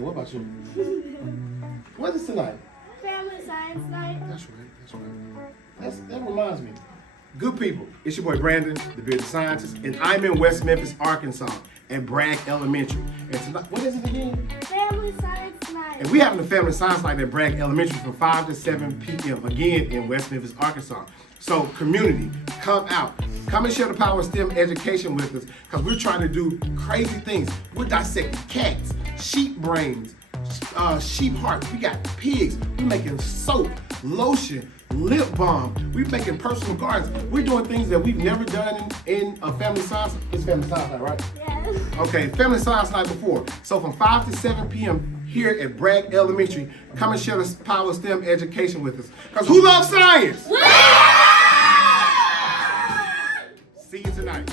name. What about you? What is tonight? Family Science Night. That's right. That reminds me. Good people, it's your boy Brandon, the business scientist, and I'm in West Memphis, Arkansas, at Bragg Elementary. And tonight, what is it again? Family Science Night. And we having a family science night at Bragg Elementary from 5 to 7 p.m. again in West Memphis, Arkansas. So community, come out. Come and share the power of STEM education with us because we're trying to do crazy things. We're dissecting cats, sheep brains, sheep hearts. We got pigs. We're making soap, lotion, lip balm. We're making personal gardens. We're doing things that we've never done in a family science. It's family science night, right? Yes. Okay, family science night before. So from 5 to 7 p.m. here at Bragg Elementary, come and share the power of STEM education with us. Because who loves science? See you tonight.